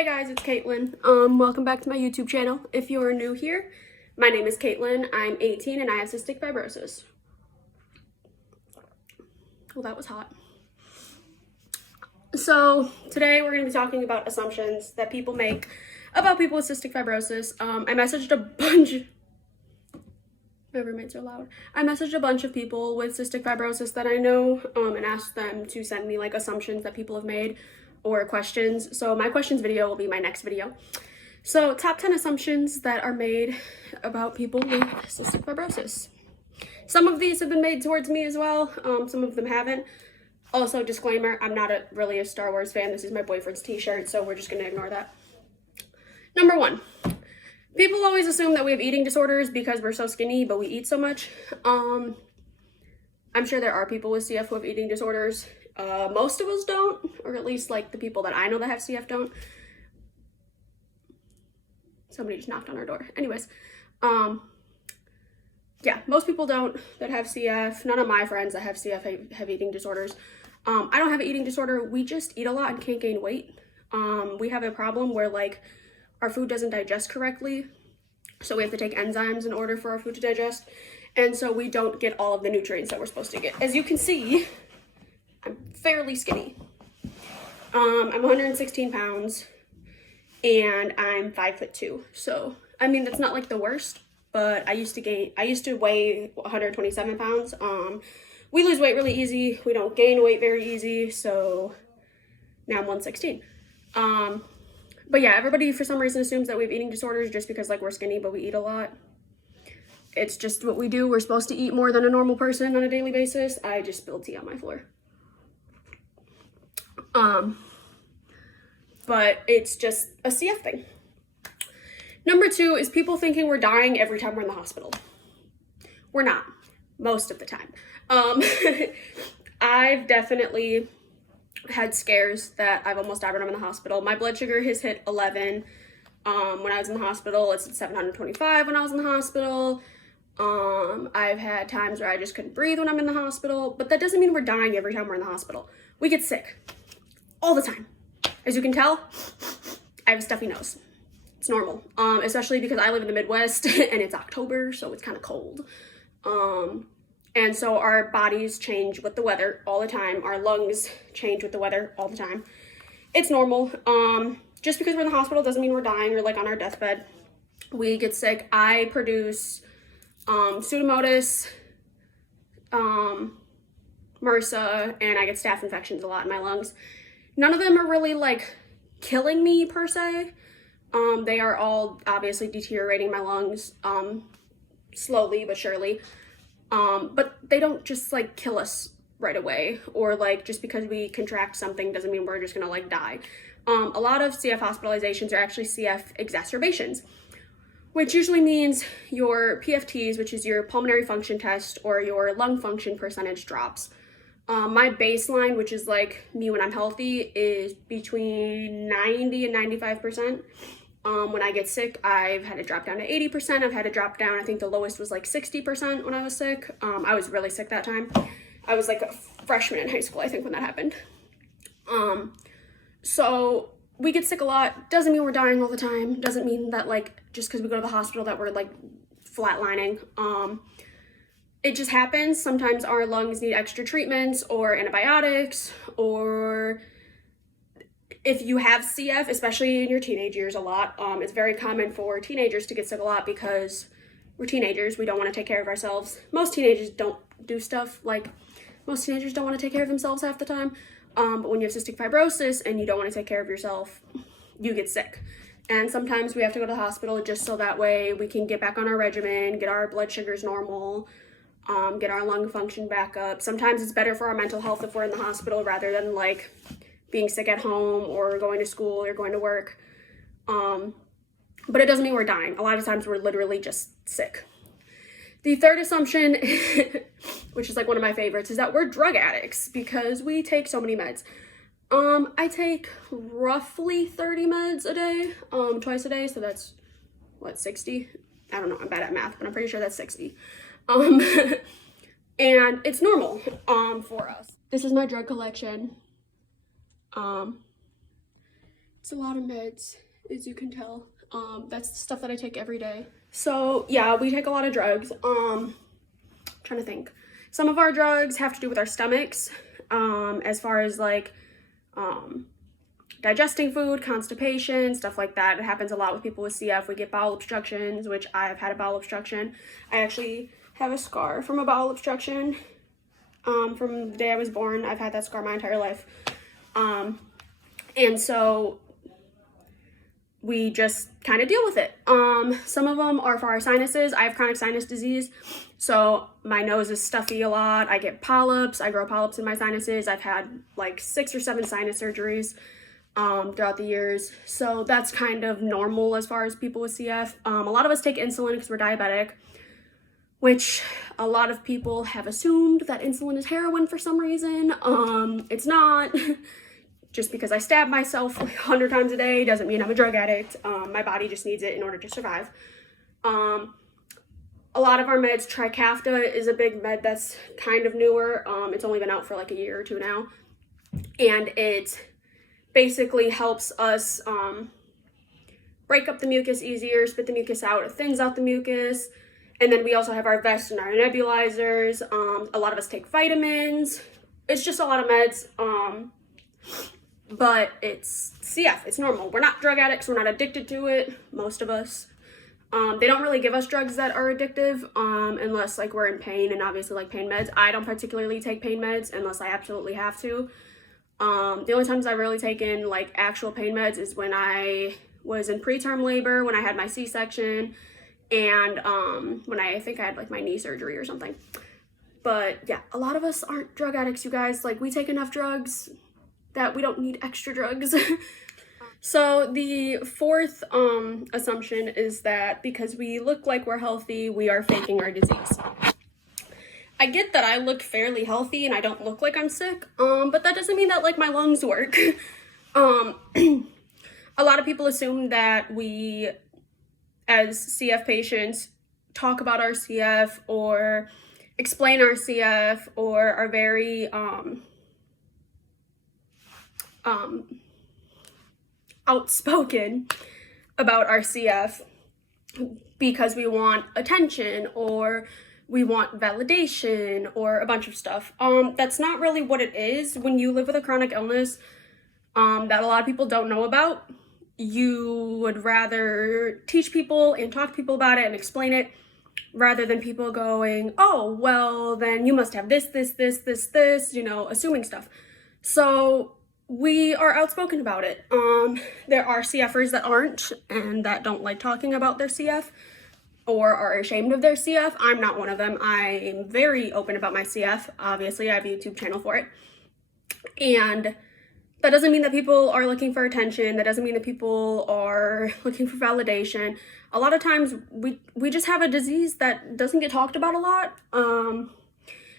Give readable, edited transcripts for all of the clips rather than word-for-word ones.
Hey guys, it's Caitlin. Welcome back to my YouTube channel. If you are new here, my name is Caitlin. I'm 18 and I have cystic fibrosis. Well, that was hot. So today we're going to be talking about assumptions that people make about people with cystic fibrosis. I messaged a bunch. My roommates are loud. I messaged a bunch of people with cystic fibrosis that I know and asked them to send me like assumptions that people have made or questions. So my questions video will be my next video. So top 10 assumptions that are made about people with cystic fibrosis. Some of these have been made towards me as well. Some of them haven't. Also, disclaimer, I'm not really a Star Wars fan. This is my boyfriend's t-shirt, so we're just gonna ignore that. Number 1, people always assume that we have eating disorders because we're so skinny, but we eat so much. I'm sure there are people with CF who have eating disorders. Most of us don't, or at least like the people that I know that have CF don't. Somebody just knocked on our door. Anyways, yeah, most people don't that have CF. None of my friends that have CF have eating disorders. I don't have an eating disorder. We just eat a lot and can't gain weight. We have a problem where like our food doesn't digest correctly. So we have to take enzymes in order for our food to digest. And so we don't get all of the nutrients that we're supposed to get. As you can see, I'm fairly skinny. I'm 116 pounds and I'm 5'2". So, I mean, that's not like the worst, but I used to weigh 127 pounds. We lose weight really easy. We don't gain weight very easy. So now I'm 116. But yeah, everybody for some reason assumes that we have eating disorders just because like we're skinny, but we eat a lot. It's just what we do. We're supposed to eat more than a normal person on a daily basis. I just spilled tea on my floor. But it's just a CF thing. Number 2 is people thinking we're dying every time we're in the hospital. We're not, most of the time. I've definitely had scares that I've almost died when I'm in the hospital. My blood sugar has hit 11 when I was in the hospital. It's at 725 when I was in the hospital. I've had times where I just couldn't breathe when I'm in the hospital, but that doesn't mean we're dying every time we're in the hospital. We get sick all the time. As you can tell, I have a stuffy nose. It's normal, especially because I live in the Midwest and it's October, so it's kind of cold. And so our bodies change with the weather all the time. Our lungs change with the weather all the time. It's normal. Just because we're in the hospital doesn't mean we're dying or like on our deathbed. We get sick. I produce Pseudomonas, MRSA, and I get staph infections a lot in my lungs. None of them are really like killing me per se. They are all obviously deteriorating my lungs slowly but surely. But they don't just like kill us right away, or like just because we contract something doesn't mean we're just gonna like die. A lot of CF hospitalizations are actually CF exacerbations, which usually means your PFTs, which is your pulmonary function test, or your lung function percentage drops. My baseline, which is like me when I'm healthy, is between 90 and 95%. When I get sick, I've had to drop down to 80%. I've had to drop down, I think the lowest was like 60% when I was sick. I was really sick that time. I was like a freshman in high school, I think, when that happened. So we get sick a lot. Doesn't mean we're dying all the time. Doesn't mean that like just because we go to the hospital that we're like flatlining. It just happens. Sometimes our lungs need extra treatments or antibiotics, or if you have CF, especially in your teenage years a lot, it's very common for teenagers to get sick a lot because we're teenagers. We don't want to take care of ourselves. Most teenagers don't do stuff like, most teenagers don't want to take care of themselves half the time. But when you have cystic fibrosis and you don't want to take care of yourself, you get sick. And sometimes we have to go to the hospital just so that way we can get back on our regimen, get our blood sugars normal, get our lung function back up. Sometimes it's better for our mental health if we're in the hospital rather than like being sick at home or going to school or going to work. But it doesn't mean we're dying. A lot of times we're literally just sick. The third assumption, which is like one of my favorites, is that we're drug addicts because we take so many meds. I take roughly 30 meds a day, twice a day. So that's what, 60? I don't know, I'm bad at math, but I'm pretty sure that's 60. And it's normal, for us. This is my drug collection. It's It's a lot of meds, as you can tell. That's the stuff that I take every day. So yeah, we take a lot of drugs. I'm trying to think. Some of our drugs have to do with our stomachs, as far as like digesting food, constipation, stuff like that. It happens a lot with people with CF. We get bowel obstructions, which I've had a bowel obstruction. I actually have a scar from a bowel obstruction. From the day I was born. I've had that scar my entire life. And so we just kind of deal with it. Some of them are for our sinuses. I have chronic sinus disease, so my nose is stuffy a lot. I get polyps. I grow polyps in my sinuses. I've had like 6 or 7 sinus surgeries throughout the years, so that's kind of normal as far as people with CF. A lot of us take insulin because we're diabetic, which a lot of people have assumed that insulin is heroin for some reason. It's not. Just because I stab myself like 100 times a day doesn't mean I'm a drug addict. My body just needs it in order to survive. A lot of our meds, Trikafta is a big med that's kind of newer. It's only been out for like a year or 2 now. And it basically helps us break up the mucus easier, spit the mucus out, it thins out the mucus. And then we also have our vests and our nebulizers. A lot of us take vitamins. It's just a lot of meds. But it's CF, it's normal. We're not drug addicts, we're not addicted to it, most of us. They don't really give us drugs that are addictive unless like we're in pain, and obviously like pain meds. I don't particularly take pain meds unless I absolutely have to. The only times I've really taken like actual pain meds is when I was in preterm labor, when I had my C-section, and when I think I had like my knee surgery or something. But yeah, a lot of us aren't drug addicts, you guys. Like, we take enough drugs that we don't need extra drugs. So the fourth assumption is that because we look like we're healthy, we are faking our disease. I get that I look fairly healthy and I don't look like I'm sick, but that doesn't mean that like my lungs work. A lot of people assume that we, as CF patients, talk about our CF or explain our CF or are very outspoken about our CF because we want attention or we want validation or a bunch of stuff. That's not really what it is. When you live with a chronic illness that a lot of people don't know about, you would rather teach people and talk to people about it and explain it rather than people going, oh, well, then you must have this, you know, assuming stuff. So we are outspoken about it. There are CFers that aren't and that don't like talking about their CF or are ashamed of their CF. I'm not one of them. I'm very open about my CF. Obviously, I have a YouTube channel for it. And that doesn't mean that people are looking for attention. That doesn't mean that people are looking for validation. A lot of times we just have a disease that doesn't get talked about a lot.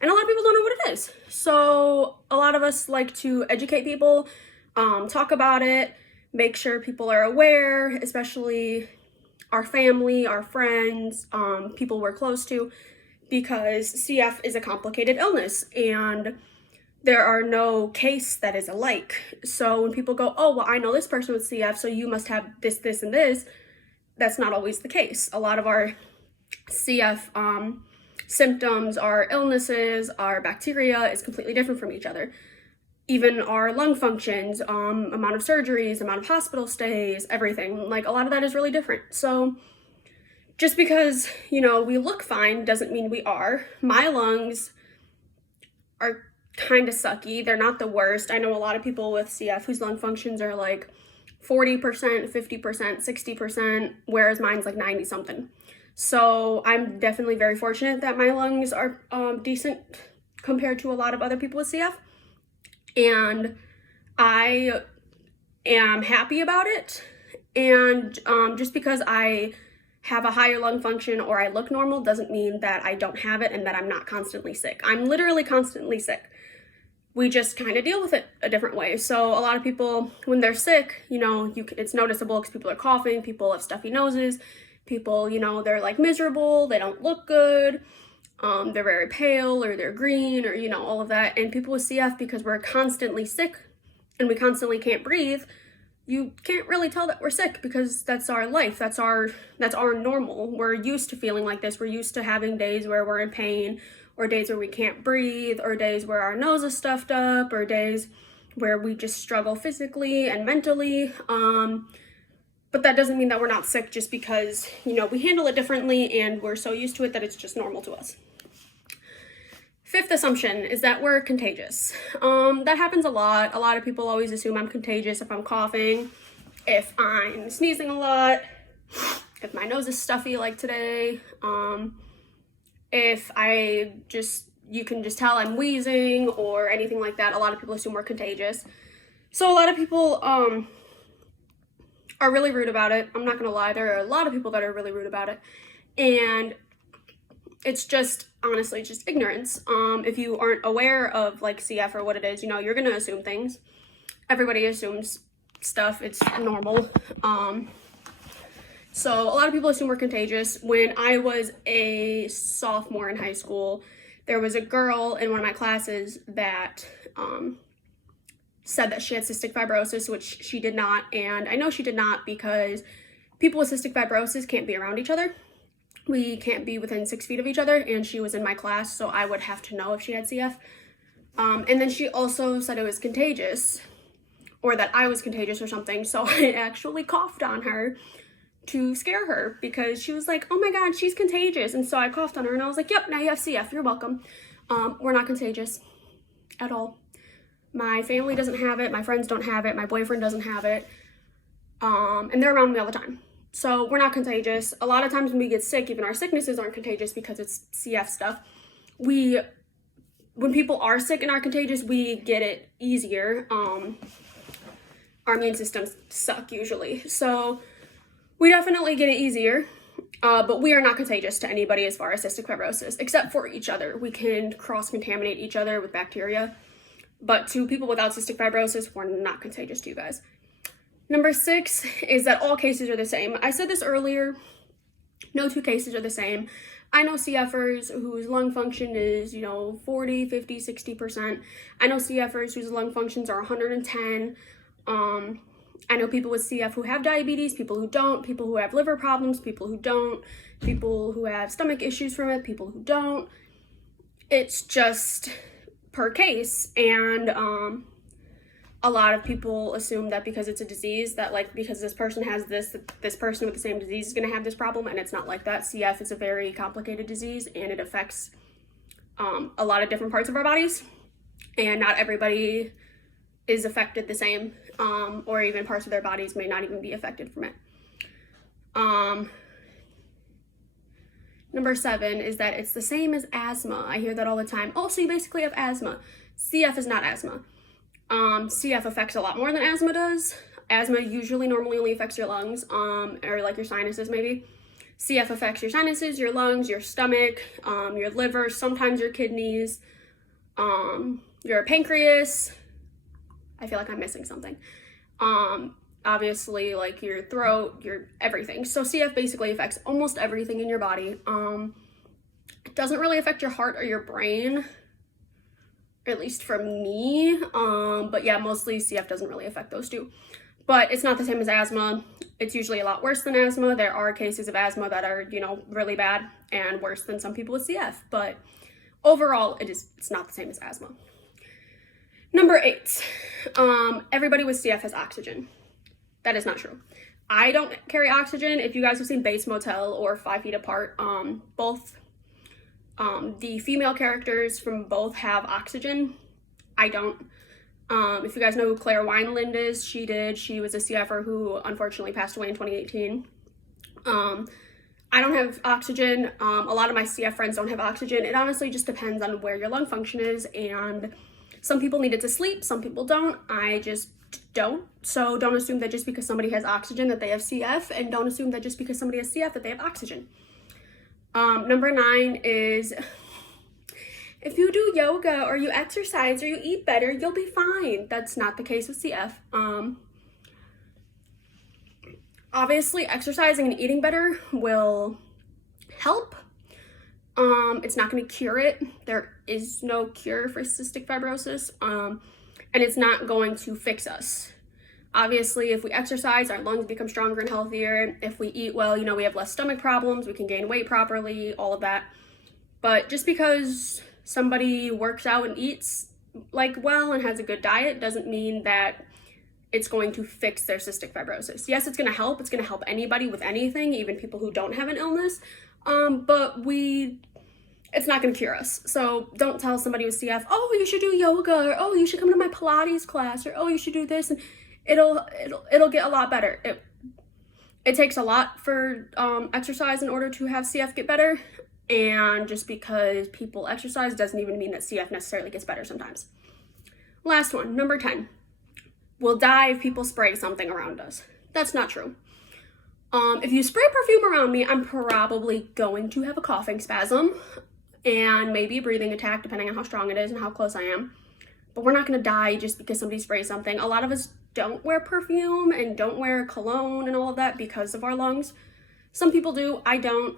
And a lot of people don't know what it is. So a lot of us like to educate people, talk about it, make sure people are aware, especially our family, our friends, people we're close to, because CF is a complicated illness and there are no case that is alike. So when people go, oh, well, I know this person with CF, so you must have this, this, and this, that's not always the case. A lot of our CF symptoms, our illnesses, our bacteria is completely different from each other. Even our lung functions, amount of surgeries, amount of hospital stays, everything, like a lot of that is really different. So just because, you know, we look fine doesn't mean we are. My lungs are kind of sucky. They're not the worst. I know a lot of people with CF whose lung functions are like 40%, 50%, 60%, whereas mine's like 90 something. So I'm definitely very fortunate that my lungs are decent compared to a lot of other people with CF. And I am happy about it. And just because I have a higher lung function or I look normal doesn't mean that I don't have it and that I'm not constantly sick. I'm literally constantly sick. We just kind of deal with it a different way. So a lot of people, when they're sick, you know, it's noticeable because people are coughing, people have stuffy noses, people, you know, they're like miserable, they don't look good, they're very pale or they're green or, you know, all of that. And people with CF, because we're constantly sick and we constantly can't breathe, you can't really tell that we're sick because that's our life. That's our normal. We're used to feeling like this. We're used to having days where we're in pain, or days where we can't breathe, or days where our nose is stuffed up, or days where we just struggle physically and mentally. But that doesn't mean that we're not sick just because, you know, we handle it differently and we're so used to it that it's just normal to us. Fifth assumption is that we're contagious. That happens a lot. A lot of people always assume I'm contagious if I'm coughing, if I'm sneezing a lot, if my nose is stuffy like today, if you can just tell I'm wheezing or anything like that. A lot of people assume we're contagious. So a lot of people are really rude about it. I'm not gonna lie, there are a lot of people that are really rude about it. And it's just, honestly, just ignorance. If you aren't aware of like CF or what it is, you know, you're gonna assume things. Everybody assumes stuff, it's normal. So a lot of people assume we're contagious. When I was a sophomore in high school, there was a girl in one of my classes that said that she had cystic fibrosis, which she did not. And I know she did not because people with cystic fibrosis can't be around each other. We can't be within 6 feet of each other, and she was in my class, so I would have to know if she had CF. And then she also said it was contagious, or that I was contagious or something, so I actually coughed on her to scare her because she was like, oh my god, she's contagious. And so I coughed on her and I was like, yep, now you have CF, you're welcome. We're not contagious at all. My family doesn't have it, my friends don't have it, my boyfriend doesn't have it, and they're around me all the time. So we're not contagious. A lot of times when we get sick, even our sicknesses aren't contagious because it's CF stuff. When people are sick and are contagious, we get it easier. Our immune systems suck usually. So we definitely get it easier, but we are not contagious to anybody as far as cystic fibrosis, except for each other. We can cross-contaminate each other with bacteria, but to people without cystic fibrosis, we're not contagious to you guys. Number 6 is that all cases are the same. I said this earlier, no two cases are the same. I know CFers whose lung function is, 40, 50, 60%. I know CFers whose lung functions are 110. I know people with CF who have diabetes, people who don't, people who have liver problems, people who don't, people who have stomach issues from it, people who don't. It's just per case, and a lot of people assume that because it's a disease, that because this person has this person with the same disease is going to have this problem, and it's not like that. CF is a very complicated disease, and it affects a lot of different parts of our bodies, and not everybody is affected the same, or even parts of their bodies may not even be affected from it. Number 7 is that it's the same as asthma. I hear that all the time. Oh, so you basically have asthma. CF is not asthma. CF affects a lot more than asthma does. Asthma usually normally only affects your lungs, or like your sinuses maybe. CF affects your sinuses, your lungs, your stomach, your liver, sometimes your kidneys, your pancreas. I feel like I'm missing something. Obviously, like your throat, your everything. So CF basically affects almost everything in your body. It doesn't really affect your heart or your brain, at least for me. But yeah, mostly CF doesn't really affect those two. But it's not the same as asthma. It's usually a lot worse than asthma. There are cases of asthma that are, really bad and worse than some people with CF. But overall, it's not the same as asthma. Number 8, everybody with CF has oxygen. That is not true. I don't carry oxygen. If you guys have seen Bates Motel or 5 Feet Apart, both the female characters from both have oxygen. I don't. If you guys know who Claire Wineland is, she was a CFer who unfortunately passed away in 2018. I don't have oxygen. A lot of my CF friends don't have oxygen. It honestly just depends on where your lung function is, and some people need it to sleep, some people don't. I just don't. So don't assume that just because somebody has oxygen that they have CF, and don't assume that just because somebody has CF that they have oxygen. Number 9 is if you do yoga or you exercise or you eat better, you'll be fine. That's not the case with CF. Obviously, exercising and eating better will help. It's not going to cure it. There is no cure for cystic fibrosis, and it's not going to fix us. Obviously, if we exercise, our lungs become stronger and healthier. If we eat well, we have less stomach problems, we can gain weight properly, all of that. But just because somebody works out and eats like well and has a good diet doesn't mean that it's going to fix their cystic fibrosis. Yes, it's going to help. It's going to help anybody with anything, even people who don't have an illness. But it's not going to cure us. So don't tell somebody with CF, oh, you should do yoga, or oh, you should come to my Pilates class, or oh, you should do this, and it'll get a lot better. It takes a lot for exercise in order to have CF get better, and just because people exercise doesn't even mean that CF necessarily gets better sometimes. Last one, number 10. We'll die if people spray something around us. That's not true. If you spray perfume around me, I'm probably going to have a coughing spasm and maybe a breathing attack, depending on how strong it is and how close I am. But we're not going to die just because somebody sprays something. A lot of us don't wear perfume and don't wear cologne and all of that because of our lungs. Some people do. I don't.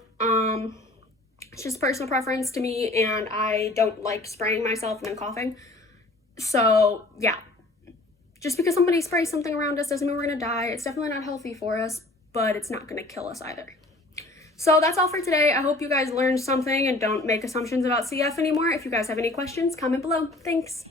It's just personal preference to me, and I don't like spraying myself and then coughing. So, yeah. Just because somebody sprays something around us doesn't mean we're going to die. It's definitely not healthy for us, but it's not going to kill us either. So that's all for today. I hope you guys learned something and don't make assumptions about CF anymore. If you guys have any questions, comment below. Thanks.